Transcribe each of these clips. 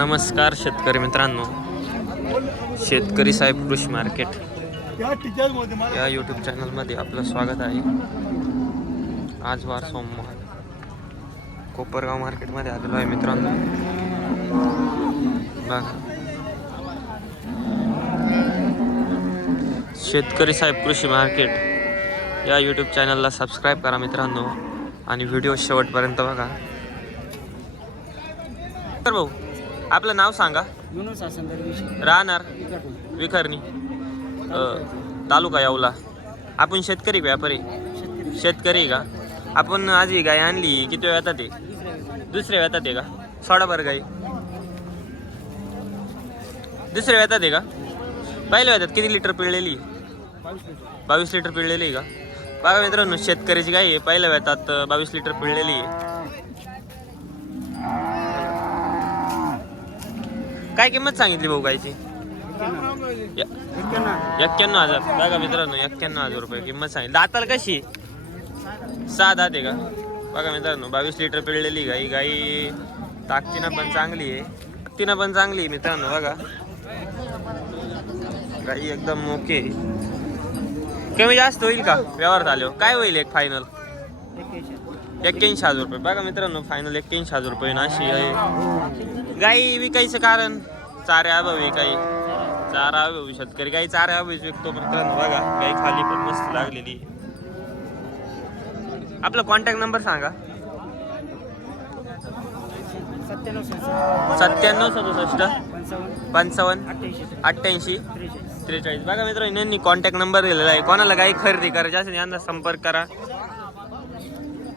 नमस्कार शेतकरी मित्रांनो. शेतकरी साहेब कृषी मार्केट. या यूट्यूब चॅनलमध्ये आपलं स्वागत आहे. आज वार सोमवार. कोपरगाव मार्केटमध्ये आलेलो आहे मित्रांनो. बघा. शेतकरी साहेब कृषी मार्केट. या यूट्यूब चॅनलला सबस्क्राईब करा मित्रांनो. आणि व्हिडिओ शेवटपर्यंत बघा. तर भाऊ आपलं नाव सांगा. युनुस राहणार? विखरणी अ, तालुका येवला. आपण शेतकरी व्यापारी? शेतकरी. शेतकरी का? आपण आज ही गाय आणली किती वेळ येतात ते दुसऱ्या येतात आहे का? सोडा बरं गाई. दुसऱ्या येतात आहे का? पहिल्या येतात किती लिटर पिळलेली? बावीस लिटर. बावीस लिटर पिळलेली आहे का? बघा मित्रांनो शेतकऱ्याची गाय आहे. पहिल्या वेळात बावीस लिटर पिळलेली आहे. काय किंमत सांगितली भाऊ गायची? एक्क्याण्णव हजार. बघा मित्रांनो एक्क्याण्णव हजार रुपये किंमत सांगितली. दाताला कशी? सहा दात आहे का? बघा मित्रांनो बावीस लिटर पिळलेली गाई. गाई ताकतीनं पण चांगली आहे. ताकतीनं पण चांगली आहे मित्रांनो बघा. गाई एकदम ओके कमी जास्त होईल का? व्यवहार झाल्यावर हो. काय होईल एक फायनल एक्क्याऐंशी हजार रुपये. बघा मित्रांनो फायनल एक्क्याऐंशी हजार रुपये नाशी आहे. गाई विकायचं कारण? चाऱ्या अभावी काही. चारा अभावी. शेतकरी गाई चाऱ्या अभावी विकतो मित्रांनो बघा गाई खाली पण मस्त लागलेली. आपला कॉन्टॅक्ट नंबर सांगा. सत्त्याण्णव सदुसष्ट पंचावन्न अठ्ठ्याऐंशी त्रेचाळीस. बघा मित्र यांनी कॉन्टॅक्ट नंबर दिलेला आहे. कोणाला काही खरेदी करायची असेल यांना संपर्क करा.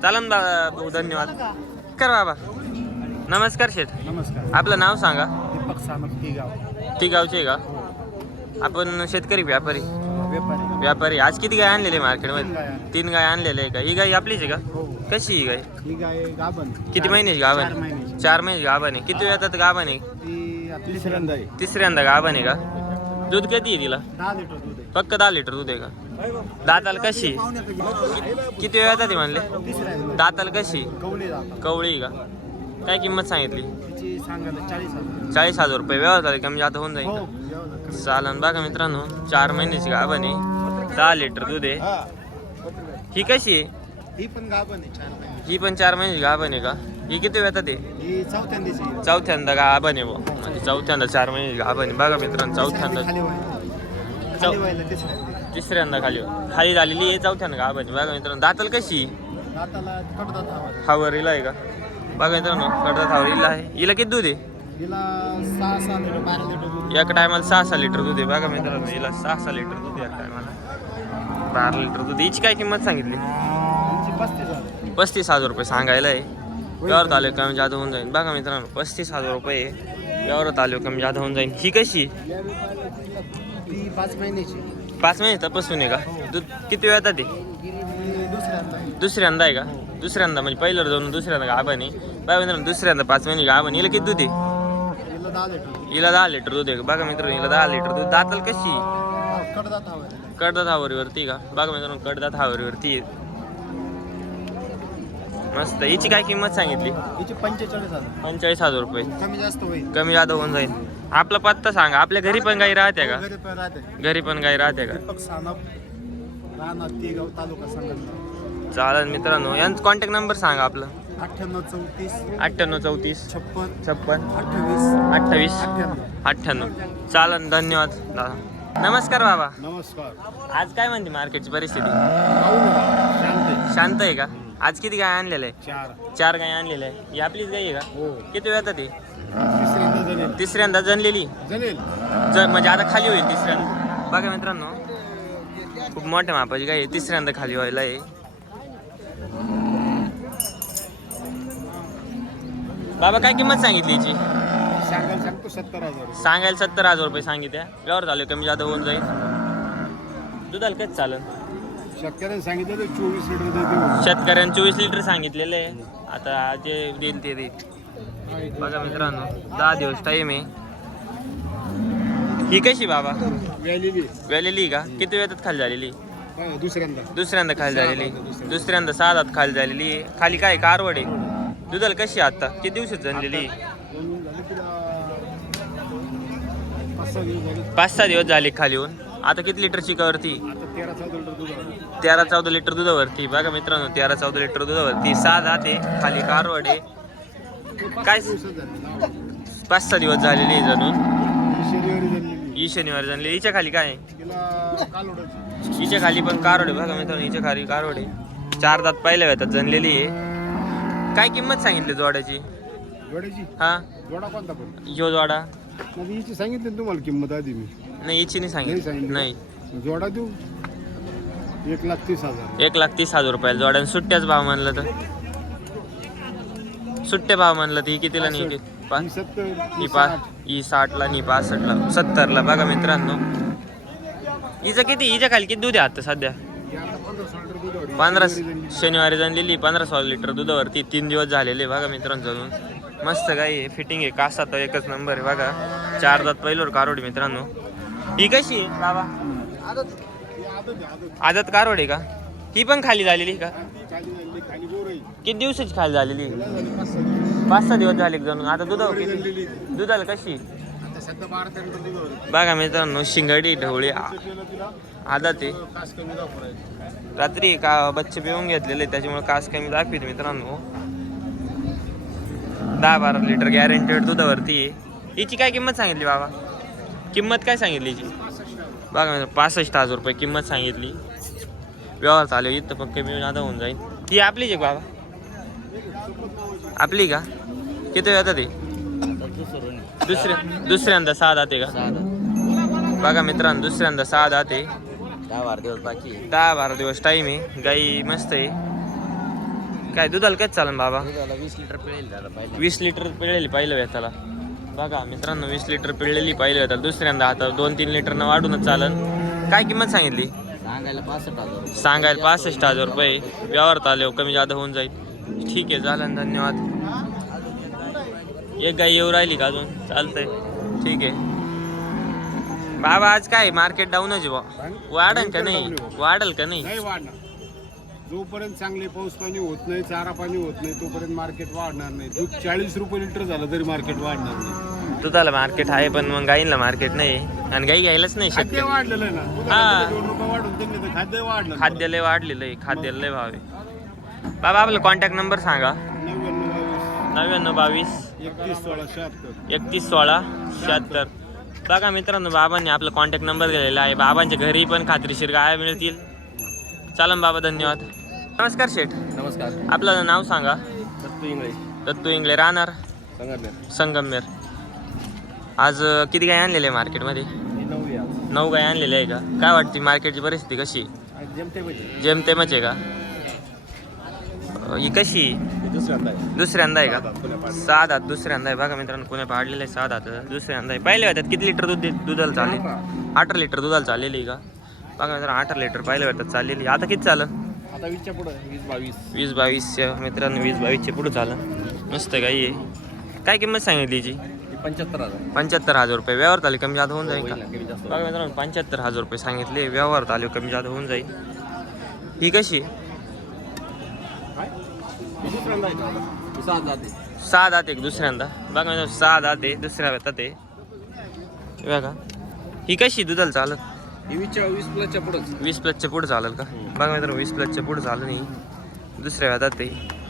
चालन दादा भाऊ धन्यवाद. कर बाबा. नमस्कार शेठ. नमस्कार. आपलं नाव सांगा. दीपक सामंत ती गाव ती गावचे आहे का आपण शेतकरी व्यापारी. व्यापारी. व्यापारी. आज किती गाय आणलेले तीन मार्केटमध्ये. तीन गाय आणलेले आहे का? ही गाय आपलीच आहे का? हो. कशी ही गाय? ही गाय गाभण. किती महिन्याची गाभण? चार आहे चार महिन्याची गाभण आहे. किती येतात गाभण आहे? ती आपली तिसऱ्यांदा आहे. तिसऱ्यांदा गाभण आहे का? दूध किती आहे तिला? दहा लिटर दूध आहे. फक्त दहा लिटर दूध आहे का? दाताला कशी किती वेळ येतात म्हणले? दाताला कशी जातात कवळी का? काय किंमत सांगितली? तिची सांगायला चाळीस हजार. चाळीस हजार रुपये. व्यवहार झाले कमी जाता होऊन जाईल. हो. का चालन बघा मित्रांनो चार महिन्याची गाभण आहे. दहा लिटर दूध आहे. ही. कशी आहे? ही पण गाभण आहे चार महिने ही पण चार महिन्याची गाभण आहे का? ही किती वेळ येतात ते ही चौथ्यांदीची आहे. चौथ्यांदा गाभण आहे बुवा. म्हणजे चौथ्यांदा चार महिन्याची गाभण आहे. बघा मित्रांनो चौथ्यांदा खाली व्हायला. खाली व्हायला तिसऱ्यांदा. तिसऱ्यांदा खाली. खाली झालेली आहे चौथ्यांदा गाभण आहे. बघा मित्रांनो दाताल कशी दाताला कडदात आवाज हावर हिला आहे का? बघा मित्रांनो कडदात हावर हिला आहे? हिला किती दूध आहे. एका टायमाला सहा सहा लिटर दूध आहे. बघा मित्रांनो हिला सहा सहा लिटर दूध एका टायमाला. बारा लिटर दूध. हिची काय किंमत सांगितली? पस्तीस हजार. रुपये सांगायला आहे. व्यवहारात आले कमी जादा होऊन जाईल बघा मित्रांनो पस्तीस हजार रुपये व्यवहारात आले कमी जादा होऊन जाईल ही कशी पाच महिने तपासून आहे का? दूध किती वेळ येतात ते ही. दुसऱ्यांदा आहे का? दुसऱ्यांदा म्हणजे पहिलं जाऊन दुसऱ्यांदा आहे बघा मित्रांनो दुसऱ्यांदा पाच महिने गाभण हिला किती दूध आहे? हिला दहा लिटर दूध. आहे. बघा मित्रांनो हिला दहा लिटर दूध. दाताल कशी कडदात हवा कडदात हावरीवरती का? बघा मित्रांनो कडदात हावरीवरती आहे. मस्त. हिची काय किंमत सांगितली? पंचेचाळीस हजार. रुपये. कमी जास्त होईल. कमी जादा होऊन जाईल. आपला पत्ता सांगा. आपल्या घरी पण गाई राहते का? घरी पण गाई राहते का? तालुका चालेल मित्रांनो. यांचा कॉन्टॅक्ट नंबर सांगा आपला. अठ्ठ्याण्णव चौतीस. अठ्ठ्याण्णव चौतीस. छप्पन. छप्पन. अठ्ठावीस. अठ्ठावीस. अठ्ठ्याण्णव. चालन धन्यवाद. दादा. नमस्कार बाबा. नमस्कार. आज काय म्हणते मार्केटची परिस्थिती? शांत शांत आहे का? आज किती गाय आणलेलं? आहे चार. चार गाय आणलेल्या आहे. ही आपलीच गाय आहे का? हो. किती वेळ ते? तिसऱ्यांदा जनेल तिसऱ्यांदा जनलेली म्हणजे आता खाली होईल तिसऱ्यांदा. बघा मित्रांनो. खूप मोठ्या मापाची गाय आहे. तिसऱ्यांदा खाली व्हायला आहे. बाबा काय किंमत सांगितली हिची सांगायला सांगतो सत्तर हजार सांगायला सत्तर हजार रुपये सांगितल्या व्यवहार झाले कमी जादा होऊन जाईल. दुधाला कच चालेल? शेतकऱ्यांनी सांगितलं चोवीस लिटर देते शेतकऱ्यांनी चोवीस लिटर सांगितलेलं आहे. आता जे देईल ते देईल बघा मित्रांनो दहा दिवस टाईम आहे. ही कशी बाबा? व्यालेली वेलेली का? किती वेळात खाली झालेली? दुसऱ्यांदा. दुसऱ्यांदा खाली झालेली. दुसऱ्यांदा. सहा खाली झालेली. खाली काय कारवड आहे. दुधाला कशी आहे आता? किती दिवसात जनलेली पाच सहा दिवस झाले खाली येऊन. आता किती लिटर चिकावरती? आता तेरा चौदा लिटर दुधावरती. बघा मित्रांनो तेरा चौदा लिटर दुधावरती. सहा जाते खाली कारवड आहे. काय. पाच सहा दिवस झालेले आहे जणून ही शनिवार जणले हिच्या खाली काय हिच्या खाली पण कारवड आहे. बघा मित्रांनो हिच्या खाली कारवड आहे. चार दात पहिल्या वेळात जनलेली आहे. काय किंमत सांगितली जोड्याची? जोड्याची? हा? जोडा कोणता पण? ह्यो जोडा. म्हणजे हिची सांगितली ना तुम्हाला किंमत आधी मी. नाही हिची नाही सांगितली. सांगितली. नाही. जोडा देऊ? एक लाख तीस हजार. एक लाख तीस हजार रुपयाला जोड्या आणि सुट्ट्याच भाव म्हणलं तर? सुट्टे भाव म्हणलं तर ही कितीला नाही की पा ही सत्तर ही ही साठ. ही साठला नि पासष्टला. सत्तरला. बघा मित्रांनो. हिचं किती? हिच्या खाली किती दूध आहे आता सध्या? ही पंधरा शनिवारी जाणलेली पंधरा सोळा लिटर दुधावरती तीन दिवस झालेले बघा मित्रांनो अजून मस्त गाई आहे फिटिंग आहे कासा तर एकच नंबर आहे बघा. चार दात पहिलोर कारोडी मित्रांनो. ही कशी आहे बाबा? आदत कारोड आहे का? ही पण खाली झालेली का? किती दिवसाची खाली झालेली? पाच सहा दिवस. झाले जाणून आता दुधावर किती? दुधाला कशी बघा मित्रांनो शिंगडी ढवळी आ- ते रात्री का बच्चे पिऊन घेतलेले त्याच्यामुळे कास कमी दाखवित मित्रांनो. दहा बारा लिटर गॅरंटेड दुधावरती आहे. हिची काय किंमत सांगितली बाबा? किंमत काय सांगितली हिची? बघा मित्र पासष्ट हजार रुपये किंमत सांगितली. व्यवहार चालू आहे, इथं पण कमी आता होऊन जाईल ती आपलीच आहे बाबा? आपली का? किती येतात ते दुसऱ्या दुसऱ्यांदा सहा दाते का? बघा मित्रांनो दुसऱ्यांदा सहा दाते दहा बारा दिवस बाकी आहे. दहा बारा दिवस टाईम आहे. गाई मस्त आहे. काय दुधाला काय चालन बाबा? दुधाला वीस लिटर पिळेल दादा पाहिजे वीस लिटर पिळलेली पाहिलं व्यताला बघा मित्रांनो वीस लिटर पिळलेली पाहिलं व्यताला दुसऱ्यांदा आता दोन तीन लिटरनं वाढूनच चालन. काय किंमत सांगितली? सांगायला पासष्ट हजार रुपये. सांगायला पासष्ट हजार रुपये व्यवहारात आले कमी जादा होऊन जाईल. ठीक आहे चालन धन्यवाद. एक गाई येऊ राहिली का अजून? चालतंय. ठीक आहे. बाबा आज काय मार्केट डाऊनच आहे बा वाढल का नाही? वाढल का नाही? नाही वाढणार. जोपर्यंत चांगले पाऊस पाणी होत नाही चारा पाणी होत नाही तोपर्यंत मार्केट वाढणार नाही. दूध चाळीस रुपये लिटर झालं तरी मार्केट वाढणार नाही. दुधाला मार्केट आहे पण मग गाईला मार्केट नाही. आणि गाई घ्यायलाच नाही खाद्य शक्य. वाढलेलं आहे ना. हा. दुधाला दोन रुपये वाढून त्यांनी तर खाद्य वाढलं. खाद्य लय वाढलेलं आहे खाद्य लय भाव आहे. बाबा आपला कॉन्टॅक्ट नंबर सांगा. नव्याण्णव बावीस. नव्याण्णव बावीस. एकतीस सोळा शहात्तर. एकतीस सोळा शहात्तर. बघा मित्रांनो बाबांनी आपला कॉन्टॅक्ट नंबर दिलेला आहे. बाबांच्या घरी पण खात्रीशीर गाय मिळतील. चालन बाबा धन्यवाद. नमस्कार शेठ. नमस्कार. आपलं नाव सांगा. दत्तू इंग्लिश दत्तू इंगले राहणार? संगमनेर. संगमनेर. आज किती गाय आणलेले आहे मार्केटमध्ये? नऊ गाय आणलेल्या आहे का? काय वाटते मार्केटची परिस्थिती कशी? जेमतेमच आहे का? ही कशी? दुसऱ्यांदा आहे. दुसऱ्यांदा आहे का? सहा दात दुसऱ्यांदा आहे. बघा मित्रांनो पुणे पाडलेलं आहे सहा दात दुसऱ्यांदा आहे. पहिल्या वेळात किती लिटर दूध दे- दुधाला चालेल अठरा लिटर दुधाला चाललेली आहे का? बघा मित्रांनो अठरा लिटर पहिल्या वेळात चाललेली. आहे. आता किती चालं आता वीसच्या पुढं वीस बावीस. वीस बावीसच्या मित्रांनो वीस बावीसचे पुढे झालं. मस्त गाई आहे. काय किंमत सांगितली हे पंच्याहत्तर हजार. पंच्याहत्तर हजार रुपये. व्यवहार झाले कमी जादा होऊन जाईल का? कमी जास्त बघा मित्रांनो पंच्याहत्तर हजार रुपये सांगितले. व्यवहार आले कमी जादा होऊन जाईल. ही कशी आहे? सहा दात एक दुसऱ्यांदा. बघा सहा दात आहे दुसऱ्या वेळात आहे बघा. ही कशी दुधाला चालत? हे वीस प्लसच्या पुढंच वीस प्लसच्या पुढे चालेल का? बघा मित्रांनो वीस प्लसच्या पुढे झालं नाही दुसऱ्या वेळात आहे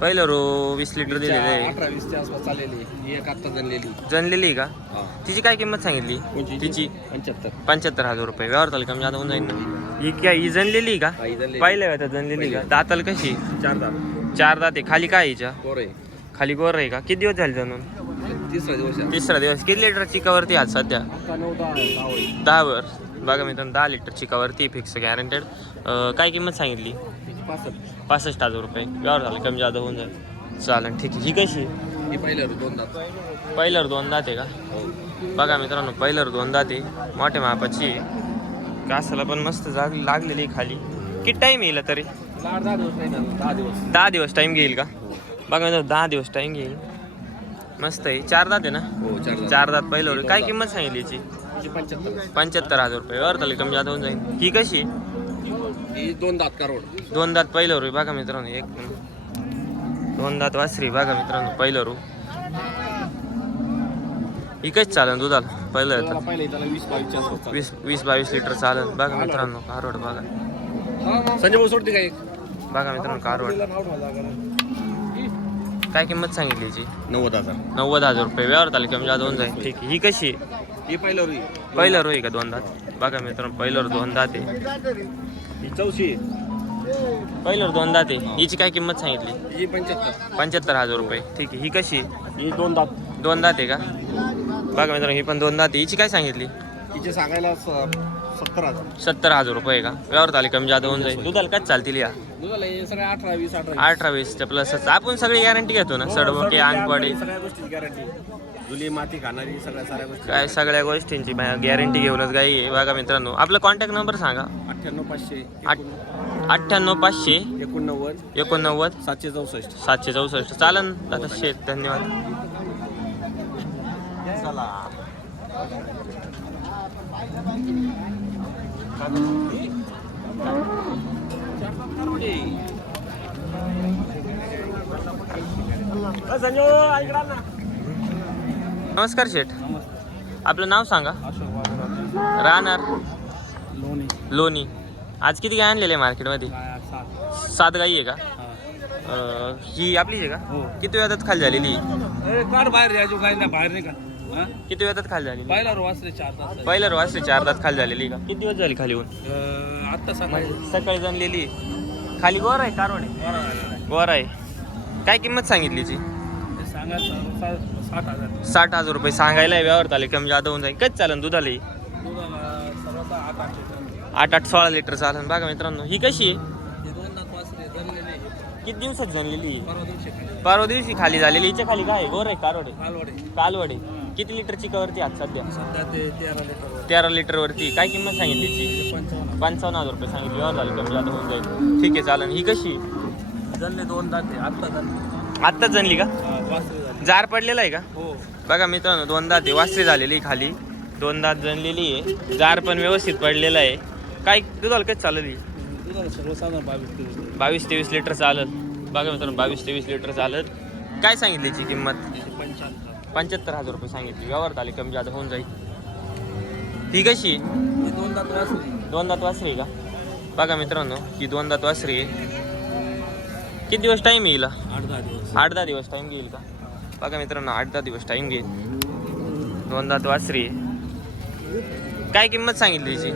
पहिलं रो वीस लिटर दिलेलं आहे. अठरा वीसच्या आसपास चाललेली एक आत्ता जनलेली. जनलेली आहे का? तिची काय किंमत सांगितली? कोणची? तिची. पंच्याहत्तर. पंच्याहत्तर हजार रुपये. व्यवहार झाले कमी जादा होऊन जाईल ना. ही काय ही जनलेली आहे का? हा, ही जनलेली. का? दाताल कशी? चार दहा चार दाते खाली काय आहे हिच्या? आहे. खाली गोर आहे का? किती दिवस झाले जाणून तिसरा दिवस आहे. तिसरा दिवस. किती लिटर चिकावरती आज सध्या? आता नऊ दहा आहे, वर. बघा मित्रांनो दहा लिटर चिकावरती फिक्स गॅरंटेड काय किंमत सांगितली? पासष्ट. हजार रुपये. व्यवहार झाले कमी जादा होऊन जाईल. चालेल ठीक आहे. ही कशी? पहिल्यावर दोन दात. पहिल्यावर दोन दात आहे का? हो. बघा मित्रांनो पहिल्यावर दोन दात आहे. मोठ्या मापाची कासाला पण मस्त जाग लागलेली आहे खाली. किती टाईम येईल तरी? दहा दिवस टाईम घेईल का? बघा मित्रांनो दहा दिवस टाईम घेईल. मस्त आहे. चार दात आहे ना? हो चार दात. पहिल्यावर. काय किंमत सांगितली याची? पंच्याहत्तर. हजार रुपये. झाले कमी जादा होऊन जाईल. ही कशी ही दोन दात दोन पहिलं रू बघा मित्रांनो एक दोन दात वासरी बघा मित्रांनो पहिलं रू. इकच चालेल दुधाला पहिलं त्याला येतात पहिलं त्याला वीस बावीसच्या आसपास चालू. वीस वीस बावीस लिटर चालेल बघा मित्रांनो कारवड बघा. संजय भाऊ सोडते का एक? बघा मित्रांनो कारवड काय किंमत सांगितली याची? नव्वद हजार. नव्वद हजार रुपये. व्यवहार जादा होऊन जाईल. ठीक आहे ही कशी आहे? ही पहिलं रुई पहिलं रोई का दोन दात? बघा मित्रांनो पहिलं दोन दात. आहे ही चौशी पहिलं दोन दात. आहे हिची काय किंमत सांगितली? ही पंच्याहत्तर. पंच्याहत्तर हजार रुपये. ठीक आहे ही कशी आहे? ही दोन दात. दोन दात आहे का? बघा मित्रांनो ही पण दोन दात. आहे हिची काय सांगितली? हिचे सांगायला सत्तर हजार. सत्तर हजार रुपये का? व्यवहार ताली कमी जादा होऊन जाईल. दुधाला काय चालतील या? दुधाला हे सगळे अठरा वीस अठरा वीसच्या प्लसच आपण सगळी गॅरंटी घेतो ना? अंगपाडी सगळ्या गोष्टीची गॅरंटी जुली माती खाणारी सगळ्या साऱ्या गोष्टी. काय सगळ्या गोष्टींची गॅरंटी घेऊनच गाई आहे. बघा मित्रांनो आपला कॉन्टॅक्ट नंबर सांगा. अठ्ठ्याण्णव पाचशे आठ अठ्ठ्याण्णव पाचशे एकोणनव्वद. एकोणनव्वद. सातशे चौसष्ट. सातशे चौसष्ट. चालन दादा शेत धन्यवाद. नमस्कार शेठ. आपलं नाव सांगा. राहणार? लोणी. लोणी. आज किती गाय आणलेले आहे मार्केटमध्ये? सात. गाई आहे का? अं, ही आपलीच आहे हो. का किती वेळात खाली झालेली काढ बाहेर यायचो काही नाही बाहेर नाही का किती वेळात खाली झालेली? पहिला वाचले चार तास पहिलं वाजले चार तास खाली झालेली का? किती दिवस झाली खाली होऊन? आत्ता सांगा. सकाळी जमलेली. खाली गोर आहे कारवड आहे? गोर आहे काय किंमत सांगितली ची सांगा. साठ हजार. साठ हजार रुपये सांगायला व्यवहार आले कमी जादा होऊन जाईल. कच चालन दुधाला आठ आठ सोळा लिटर चालन. बघा मित्रांनो ही कशी आहे? किती दिवसात जनलेली ही? परवा दिवशी खाली. झालेली. हिच्या खाली काय? गोर आहे कारवड कालवडे किती लिटरची कवरती आज सध्या? तेरा लिटर लिटरवरती काय किंमत सांगितली पंचावन्न. हजार रुपये सांगितली. व्यवहार झाले कमी जादा होऊन जाईल. ठीक आहे चालन. ही कशी जणले दोन दात आहे आत्ता जणले आत्ताच जनली का? जार पडलेला आहे का? हो. बघा मित्रांनो दोन दात आहे वासरी झालेली खाली. दोन दात जनलेली आहे. जार पण व्यवस्थित पडलेला आहे. काय दुधाला काय चालली सर्वसाधारण बावीस तेवीस लिटर. चालत. बघा मित्रांनो बावीस तेवीस लिटर चालत. काय सांगितली याची किंमत? पंच्याहत्तर. हजार रुपये सांगितली. व्यवहार झाली कमी जादा होऊन जाईल. ही कशी दोन दात वाचले दोन दात वासरी आहे का? बघा मित्रांनो ही दोन दात वासरी आहे. किती दिवस टाईम येईल? आठ दहा दिवस. आठ दहा दिवस टाईम घेईल का? बघा मित्रांनो आठ दहा दिवस टाईम घेईल दोन दात वासरी. काय किंमत सांगितली हिची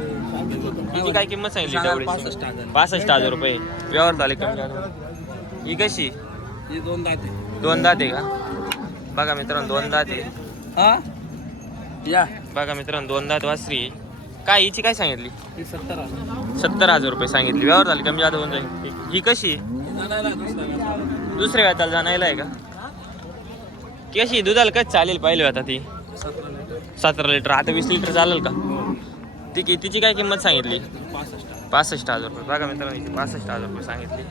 हिची काय किंमत सांगितली? पासष्ट हजार. रुपये. व्यवहार झाले कमी ही कशी? दोन दात. आहे दोन दात आहे का? बघा मित्रांनो दोन दात. आहे हा? या. बघा मित्रांनो दोन दात वासरी. काय हिची काय सांगितली? सत्तर हजार. रुपये सांगितली. व्यवहार झाले कमी जादा होऊन जाईल. ही कशी? दुसऱ्या वेळाला जाणायला आहे का? कशी दुधाला काय चालेल पाहिलं आता ती? सतरा लिटर. आता वीस लिटर चालेल का? ती की तिची काय किंमत सांगितली? पासष्ट हजार रुपये. बघा मित्रांनो पासष्ट हजार रुपये सांगितली.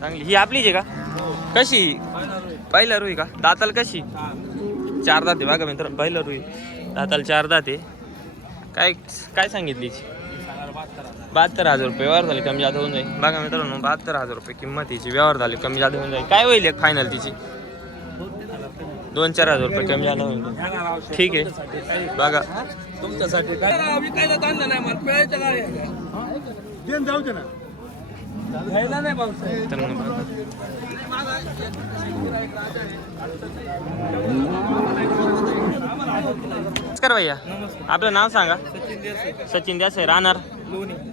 चांगली. ही आपलीच आहे का? कशी? पहिला रुई का? दाताल कशी? चार दाते. बघा मित्रांनो पहिला रुई. दाताल चार दाते. काय काय सांगितली बहात्तर हजार रुपये. व्यवहार झाले कमी जादा होऊन जाईल. बघा मित्रांनो बहात्तर हजार रुपये किंमत तिची व्यवहार झाले कमी जादा होऊन जाईल. काय होईल एक फायनल तिची? दोन चार हज़ार रुपये कमी होऊन ठीक आहे. बघा. तुमच्यासाठी काय? विकायला आणलं नाही मला पिळायचं गाडी आहे का? जाऊ दे ना. घ्यायला नाही पावसाळ्यात मित्रांनो बघा. नमस्कार भैया. आपलं नाव सांगा. सचिन देसाई. राहणार?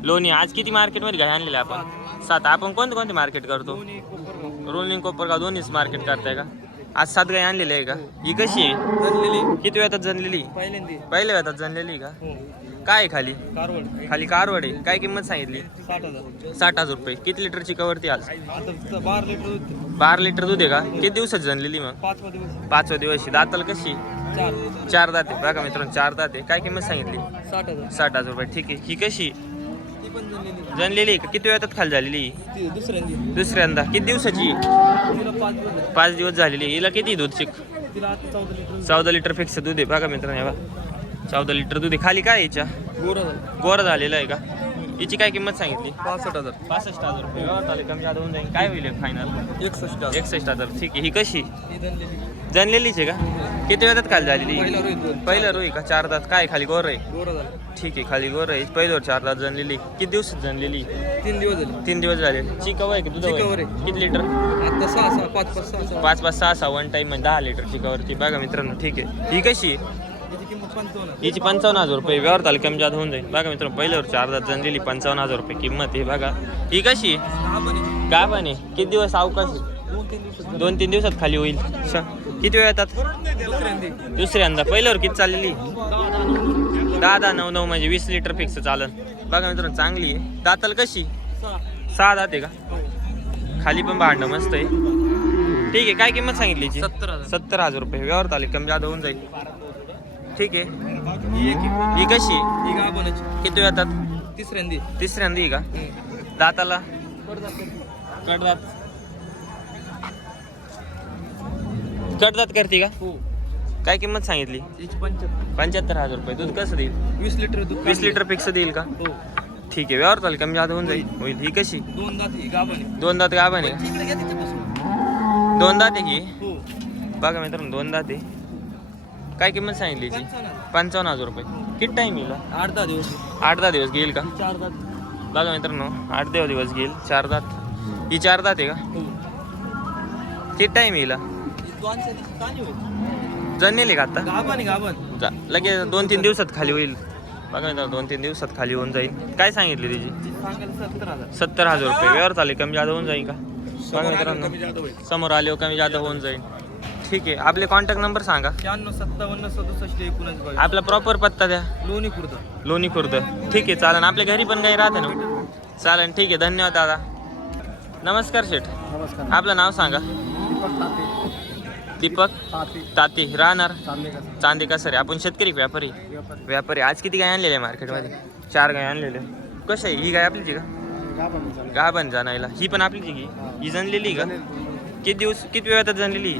लोणी. आज किती मार्केटमध्ये गाय आणलेले आपण? सात. आपण कोणते कोणते मार्केट करतो? रोलिंग कोपरगाव दोन्हीच मार्केट करताय का? आज सात गाय आणलेली आहे का? ही. कशी आहे? जणलेली. किती वेळात जनलेली पहिल्यांदी. पहिल्या वेळात जनलेली का? हो. काय आहे खाली? कारवड. खाली कारवड आहे. काय किंमत सांगितली? साठ हजार. साठ हजार रुपये. किती लिटरची कवरती आज? आता तिथं बारा लिटर होते बारा लिटर दूध आहे का? किती दिवसात जनलेली मग? पाचवा दिवस. पाचव्या दिवशी दाताल कशी? चार. चार दाते बघा मित्रांनो चार दाते काय किंमत सांगितली? साठ हजार. साठ हजार रुपये. ठीक आहे. ही कशी? ती पण जनलेली आहे का? किती वेळात खाली झालेली ती दुसऱ्यांदी. दुसऱ्यांदा. किती दिवसाची तिला पाच दिवस पाच दिवस झालेली. हिला किती दूध तिला आता चौदा लिटर चौदा लिटर फिक्स दूध आहे. बघा मित्रांनो हे बघा. चौदा लिटर दूध आहे. खाली काय गोरा झालं. गोरा झालेला आहे का? हिची काय किंमत सांगितली? पासष्ट हजार. पासष्ट हजार रुपये. व्यवहार चालू कमी जादा होऊन जाईल काय होईल फायनल एकसष्ट हजार. एकसष्ट हजार. ठीक आहे. ही कशी? जनलेलीच आहे का? किती वेळात खाली झालेली पहिला रोई का? चार दात. काय खाली गोर आहे? ठीक आहे खाली गोर आहे. पहिल्यावर चार दात जनलेली किती दिवसात जनलेली तीन दिवस झाले. तीन दिवस झाले. चिकव आहे की आहे. किती लिटर? आता सहा सहा पाच पाच सहा सहा. पाच पाच सहा सहा वनमध्ये दहा लिटर चिकावरती. बघा मित्रांनो ठीक आहे. ही कशी आहे याची किंमत पंचावन्न आहे. हिची पंचावन्न हजार रुपये व्यवहार तालुक्यात कमी जादा होऊन जाईल. बघा मित्रांनो पहिल्यावर चार दात जनलेली पंचावन्न हजार रुपये किंमत आहे बघा. ही कशी काय पण आहे? किती दिवस अवकाश? दोन तीन दिवसात. खाली होईल. किती वेळ येतात? दुसऱ्यांदी. पहिल्यावर किती चाललेली? दहा दहा नऊ नऊ म्हणजे वीस लिटर फिक्स चालन. बघा मित्रांनो चांगली आहे. दाताल कशी? सहा दात आहे का. खाली पण भांडं मस्त आहे. ठीक आहे काय किंमत सांगितली? सत्तर हजार. सत्तर हजार रुपये. व्यवहार आले कमी जादा होऊन जाईल. ठीक आहे. ही एक आहे. ही कशी? आहे? ही गाभणाची किती येतात? तिसऱ्यांदी तिसऱ्यांदा आहे का. दाताला. कडदात कडदात करते. का? हो. काय किंमत सांगितली? पंच्याहत्तर. पंच्याहत्तर हजार रुपये. दूध कसं देईल? वीस लिटर दूध वीस. लिटर फिक्स देईल का? हो. ठीक आहे. व्यवहार चालेल कमी जादा होऊन जाईल. होईल. ही कशी? दोन दात ही गाभण आहे. दोन दात गाभण आहे. इकडे घ्या तिच्यापासून. का? दोन दात आहे की हो. बघा मित्रांनो दोन दात आहे. काय किंमत सांगितली पंचावन्न हजार रुपये. किती टाईम येईल? आठ दहा दिवस. आठ दहा दिवस घेईल का? चार दात. बघा मित्रांनो आठ दहा दिवस घेईल. चार दात. ही चार दात आहे का? हो. किती टाईम येईल? जणेल का आता? लगेच दोन तीन दिवसात खाली होईल. बघा मित्रांनो दोन तीन दिवसात खाली होऊन जाईल. काय सांगितली तिची? सत्तर हजार. रुपये. व्यवहार चालेल कमी जादा होऊन जाईल का? बघा मित्रांनो समोर आले कमी जादा होऊन जाईल ठीक आहे. आपले कॉन्टॅक्ट नंबर सांगा. शहाण्णव सत्तावन्न सदुसष्ट एकोणीस बावीस. आपला प्रॉपर पत्ता द्या. लोणी खुर्द. लोणी खुर्द. ठीक आहे चालेल. आपल्या घरी पण काही राहते ना? चालेल ठीक आहे. धन्यवाद दादा. नमस्कार शेठ. नमस्कार. आपलं नाव सांगा. दीपक ताते. दीपक ताते. ताते. राहणार? चांदे सर आपण शेतकरी का व्यापारी. व्यापारी. व्यापारी. आज किती गाय आणलेले आहे मार्केटमध्ये? चार गाय आणलेले कसं आहे? ही गाय आपलीची का? गाभण गाय पण जाणायला. ही पण आपलीची की? ही. जनलेली का? किती दिवस किती वेळात जनलेली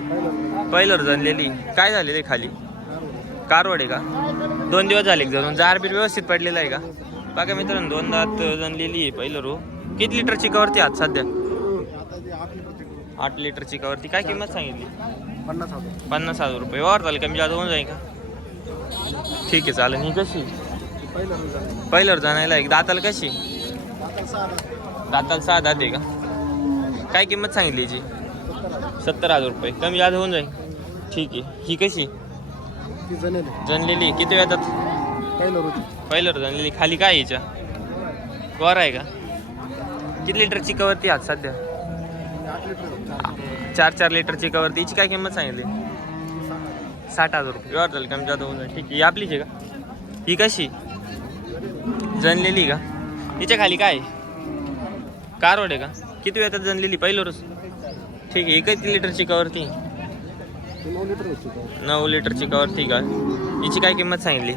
पहिल्यावर जणलेली काय झालेली खाली? कारवड आहे का? दोन दिवस झाले जणून जार बीर व्यवस्थित पडलेला आहे का? बाकी मित्रांनो दोन दात जणलेली आहे पहिलं रो किती लिटर चिकावरती आहात सध्या? आठ लिटर चिकावरती काय किंमत सांगितली? पन्नास हजार पन्नास हजार रुपये. वावर झाले कमी जास्त होऊन जाईल का? ठीक आहे चालेल. ही कशी? पहिल्यावर जाणायला एक दाताला कशी? दाताल सहा दाताला सहा दात आहे का? काय किंमत सांगितली याची? सत्तर हजार रुपये. कमी जादा होऊन जाईल. ठीक आहे. ही कशी? ती जनलेली किती वेळात पहिलं रोज. जनलेली खाली काय आहे हिच्या वर आहे का? किती लिटर चिकावरती आत सध्या? आठ लिटर चार चार लिटर चिकावरती हिची काय किंमत सांगितली? साठ हजार रुपये. व्यवहार झाले. कमी जादा होऊन जाईल. ठीक आहे. ही आपलीच आहे का? ही कशी? जनलेली का? हिच्या खाली काय आहे? कारवड आहे का? किती वेळात जनलेली पहिल्यावरच ठीक आहे. एकच लिटर चिकावरती नऊ लिटर का? नऊ लिटर चिकावरती का? हिची काय किंमत सांगितली?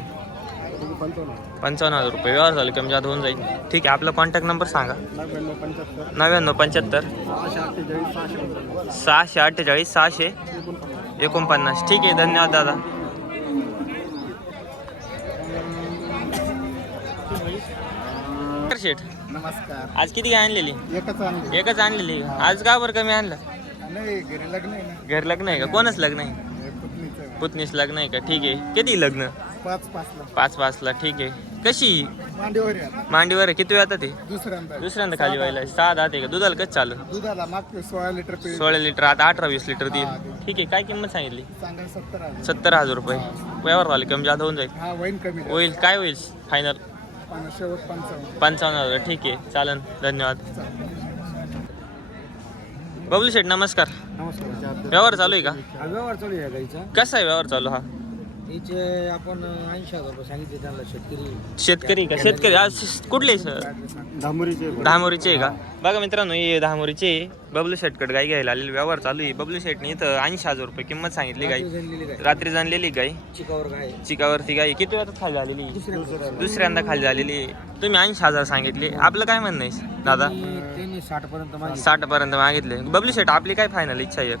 पंचावन्न हजार रुपये. व्यवहार झाले कमी जादा होऊन जाईल. ठीक आहे आपला कॉन्टॅक्ट नंबर सांगा. नव्याण्णव पंच्याहत्तर. सहाशे अठ्ठेचाळीस सहाशे एकोणपन्नास. ठीक आहे धन्यवाद दादा. शेठ नमस्कार. आज किती आणलेली? एकच आणले. एकच आणलेली. आज का बरं कमी आणलं? नाही घरी लग्न आहे ना. घर लग्न आहे का? कोणच लग्न आहे? पुतणीचं पुतणीस लग्न आहे का? ठीक आहे. किती लग्न? पाच पाचला. पाच पाचला. ठीक आहे. कशी? मांडीवर आहे आता. मांडीवर आहे. किती वेळात ते? दुसऱ्यांदा दुसऱ्यांदा खाली व्हायला. सहा दहा आहे का? दुधाला कसं चालू? दुधाला मागते सोळा लिटर पे सोळा लिटर. आता अठरा वीस लिटर देईल. ठीक आहे. काय किंमत सांगितली? चांगलं सत्तर हजार. रुपये. व्यवहार झाले. कमी जादा होऊन जाईल. हा वैन कमी आहे. होईल. काय होईल? फायनल पण शेवट पंचावन्न. पंचावन्न हजार. ठीक आहे. चालन. धन्यवाद. बबलू शेठ नमस्कार. नमस्कार व्यवहार चालू आहे का? व्यवहार चालू आहे गाईचा. कसा आहे व्यवहार चालू हा? तिचे आपण ऐंशी हजार रुपये सांगितले त्यांना शेतकरी. शेतकरी का? शेतकरी? आज कुठले सर? धामुरीचे दहामोरीचे आहे का? बघा मित्रांनो हे दहामोरीचे बबलू शेटकट गाय घ्यायला आलेले. व्यवहार चालू आहे. बबलू शेटने इथं ऐंशी हजार रुपये किंमत सांगितली गाय. रात्री जाणलेली गाय. चिकावरती गाय. किती वेळात खाली झालेली? दुसऱ्यांदा खाली झालेली. तुम्ही ऐंशी हजार सांगितले. आपलं काय म्हणणं आहे दादा? साठ पर्यंत मागितले. साठ पर्यंत मागितले. बबलू शेट आपली काय फायनल इच्छा आहे?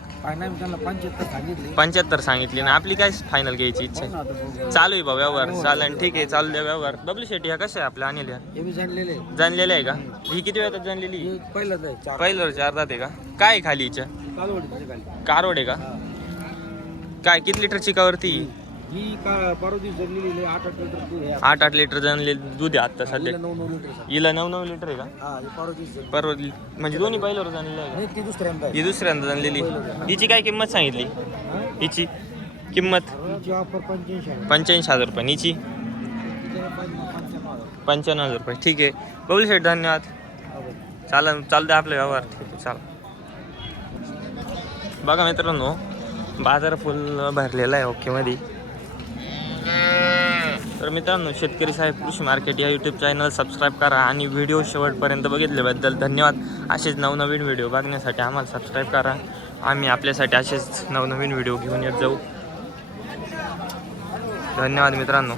पंच्याहत्तर सांगितले. ना. आपली काय फायनल घ्यायची इच्छा आहे? चालू आहे बा व्यवहार. चालन ठीक आहे. चालू द्या व्यवहार. बबलू शेट ह्या कशा आहे आपल्या हे जाणलेले. जाणलेल्या आहे का? ही किती वेळात जाणलेली? हे पहिलंच आहे चार. पहिलं चार आहे का? काय आहे खाली हिच्या? कालवडी त्याच्याखाली. कारवड आहे का? हा. काय किती लिटर चिकावरती ही का परवा दिवस जगलेली आठ आठ लिटर दूध आहे. आठ आठ लिटर जाणले दूध आहे आता सध्या. हिला नऊ नऊ लिटर आहे. हिला नऊ नऊ लिटर आहे का? हा हे परवा दिवस जगली. परवा म्हणजे दोन्ही पहिल्यावर जाणलेलं आहे नाही ती दुसऱ्यांदा आहे. ही दुसऱ्यांदा जाणलेली हिची काय किंमत सांगितली? हा? हिची किंमत? हिची ऑफर पंच्याऐंशी आहे पंच्याऐंशी हजार रुपये. हिची? हजार. पंच्याण्णव हजार रुपये. ठीक आहे. बबलू शेठ धन्यवाद. हा चालू चालन आपले व्यवहार. ठीक आहे चाल. बघा मित्रांनो बाजार फुल भरलेला आहे ओकेमध्ये तर मित्रांनो शेतकरी साहेब कृषी मार्केट या यूट्यूब चॅनल सबस्क्राईब करा आणि व्हिडिओ शेवटपर्यंत बघितल्याबद्दल धन्यवाद. असेच नवनवीन व्हिडिओ बघण्यासाठी आम्हाला सबस्क्राईब करा. आम्ही आपल्यासाठी असेच नवनवीन व्हिडिओ घेऊन येत जाऊ. धन्यवाद मित्रांनो.